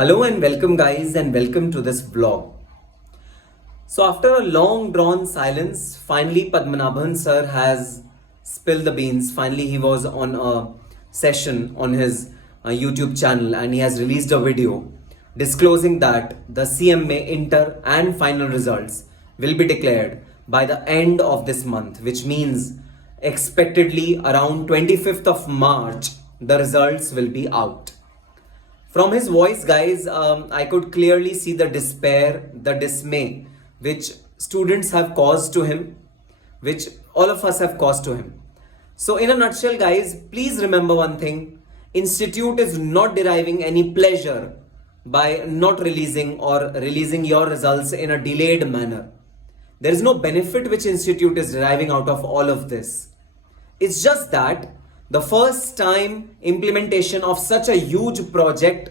Hello and welcome guys and welcome to this vlog. So after a long drawn silence, finally Padmanabhan sir has spilled the beans. Finally he was on a session on his YouTube channel and he has released a video disclosing that the CMA inter and final results will be declared by the end of this month, which means expectedly around 25th of March the results will be out. From his voice, guys, I could clearly see the despair, the dismay which students have caused to him, which all of us have caused to him. So, in a nutshell, guys, please remember one thing: Institute is not deriving any pleasure by not releasing or releasing your results in a delayed manner. There is no benefit which Institute is deriving out of all of this. It's just that the first time implementation of such a huge project,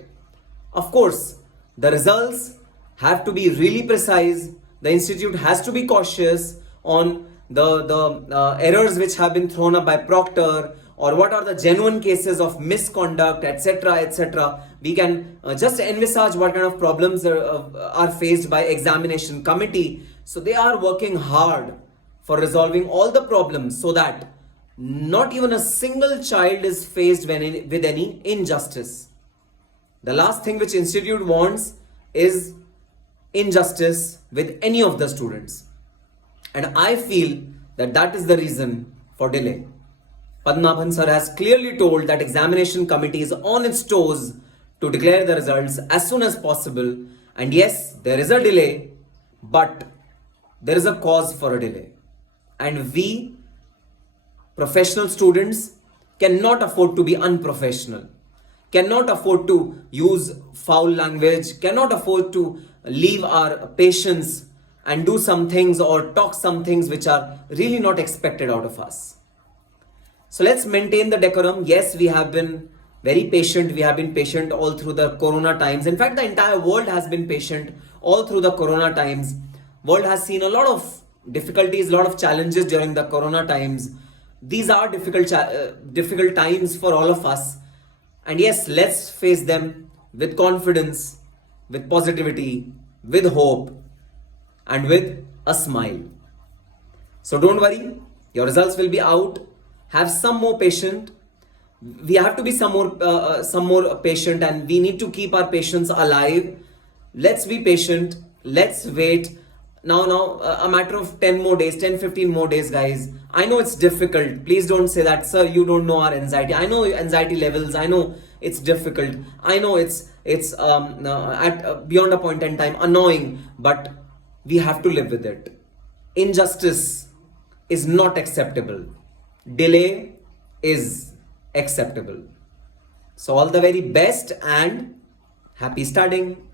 of course, the results have to be really precise. The institute has to be cautious on the errors which have been thrown up by proctor, or what are the genuine cases of misconduct, etc., etc. We can just envisage what kind of problems are faced by examination committee. So they are working hard for resolving all the problems so that not even a single child is faced with any injustice. The last thing which institute wants is injustice with any of the students. And I feel that that is the reason for delay. Padmanabhan sir has clearly told that examination committee is on its toes to declare the results as soon as possible. And yes, there is a delay, but there is a cause for a delay. And we professional students cannot afford to be unprofessional, cannot afford to use foul language, cannot afford to leave our patients and do some things or talk some things which are really not expected out of us. So let's maintain the decorum. Yes, we have been very patient. We have been patient all through the corona times. In fact, the entire world has been patient all through the corona times. World has seen a lot of difficulties, a lot of challenges during the corona times. These are difficult times for all of us. And yes, let's face them with confidence, with positivity, with hope, and with a smile. So don't worry, your results will be out. Have some more patience. We have to be some more patient, and we need to keep our patience alive. Let's be patient. Let's wait. Now, a matter of 10 more days, 10, 15 more days, guys. I know it's difficult. Please don't say that, sir, you don't know our anxiety. I know anxiety levels. I know it's difficult. I know it's at beyond a point in time annoying, but we have to live with it. Injustice is not acceptable. Delay is acceptable. So all the very best and happy studying.